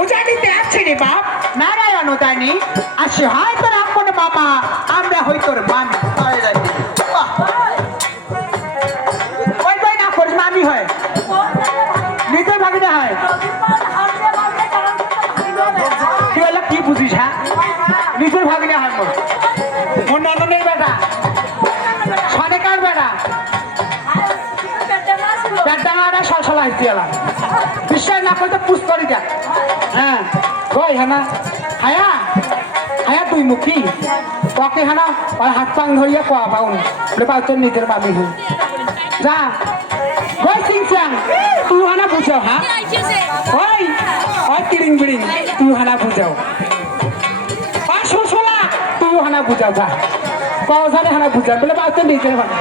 পূজা দিতে আসছি রে বাপ। নারায়ণ দানি আসে হয় তোর আপন মামা, আমরা হই তোর মামি। ওই ভাই না করিস মামি হয়, নিজের ভাগিনা হয়। তুই এলা কি বুঝিস? হ্যাঁ, নিজের ভাগিনা হয় মোর। মোর ননদের বেটা, সনেকার বেটা, ডাঙারা সলসলা হইতে এলাম। বিশ্বাস না করতে পুষ করি দেখ। হ্যাঁ কই হ্যাঁ না হায়া হায়া তুই মুখী তোকে হ্যাঁ না ওই হাত পাং ধরিয়া কোয়া পাউন বলে পাও তোর নিজের মামি হই যা। ওই সিংচাং তুই হানা বুঝাও। হ্যাঁ ওই ওই তিরিং বিড়িং তুই হানা বুঝাও। ওই সলসলা তুই হানা বুঝাও যা। কওজানে হানা বুঝাও বলে পাও তোর নিজের মামি।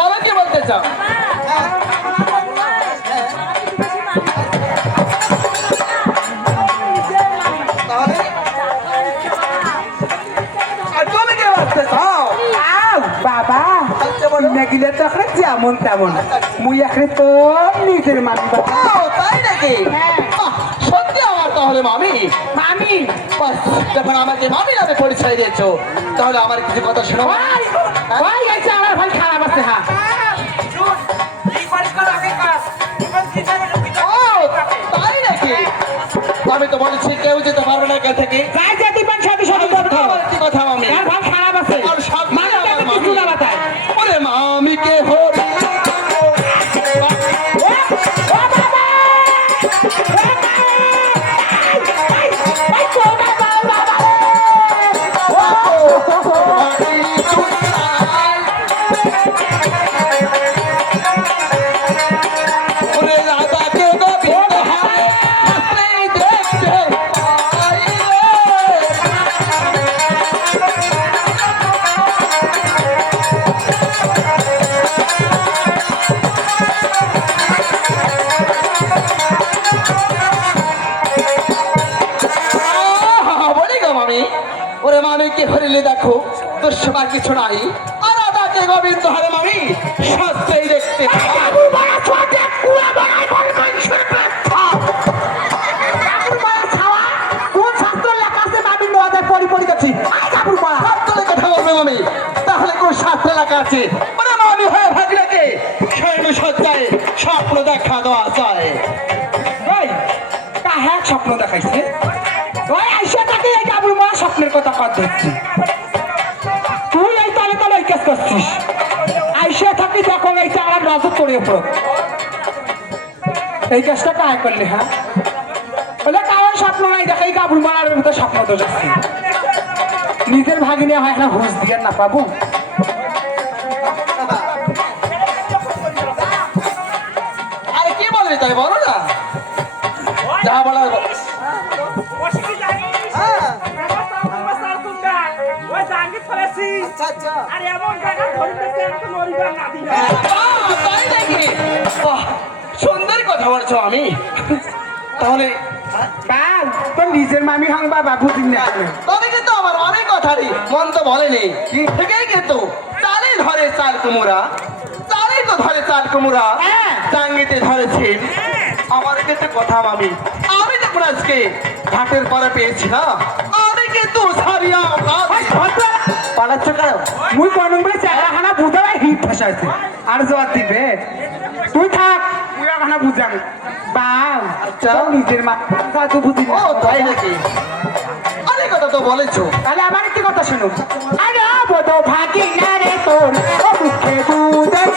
বলো কি বলতে চাও? বাবা গিলে তো এখন যেমন তেমন মুই এখন তো নিজের মামি। তাই নাকি? সত্যি আমার তাহলে মামি। মামি যখন আমাকে মামি নামে পরিচয় দিয়েছো তাহলে আমার কিছু কথা শোনো। ভাই আছে আমার ভাই খারাপ আছে। হ্যাঁ তাই নাকি? আমি তো বলেছি কেউ যেতে পারবে না এখান থেকে। যাই যেতে পান সাথে সাথে কথা মামি আর ভাই খারাপ আছে। মানে কিছু না বাতায় ওরে মামি কে হরি ওরে মামিকে হরিলে দেখো তোর সবার কিছু নাই। আর আদাকে গোবিন্দ হরে মামি সত্যই দেখতে কথা বলবে মামি। তাহলে কোন শাস্ত্র লেখা আছে ওরে মামি হয়ে ভাগলেকে শৈব সজ্জায় স্বপ্ন দেখা দেওয়া যায়? ভাই হ্যাঁ স্বপ্ন দেখাইছে ওই আইসা তাকে এই কাবুল মা স্বপ্নের কথা কর ধরছি। তুই এই তলে তলে এই কাজ করছিস। আইসা থাকি দেখো এই চারা নজর পড়ে পড়ো এই কাজটা কায় করলি? হ্যাঁ বলে কারণ স্বপ্ন নাই দেখো এই কাবুল মারার ভিতরে স্বপ্ন তো যাচ্ছি। নিজের ভাগিনে হয় না হুঁশ দিয়ে না পাবো। আরে কি বলবি তাই বলো না, যা বলার সুন্দর কথা বলছো আমি। তাহলে তোর নিজের মামি হং বাবা বুঝিস না। তবে কিন্তু আমার অনেক কথারই মন তো বলেনি ঠিকই কিন্তু চালে ধরে চাল কুমুরা, চালে তো ধরে চাল কুমুরা টাঙ্গিতে ধরেছে আমার কিন্তু কথা মামি। আমি যখন আজকে ঘাটের পরে পেয়েছি না আমি কিন্তু সারিয়া পালাচ্ছ কেন? মুই কোন বলে চেহারাখানা বুঝাই হিট ফাঁসাইছে আর জোয়ার দিবে। তুই থাক মুই খানা বুঝাবি বাউ। আচ্ছা নিজের মা তুই বুঝি। ও তাই নাকি? অনেক কথা তো বলেছো। তাহলে আমার একটি কথা শুনো। আরে বড় ভাগিনা রে তোর মুখে দুধ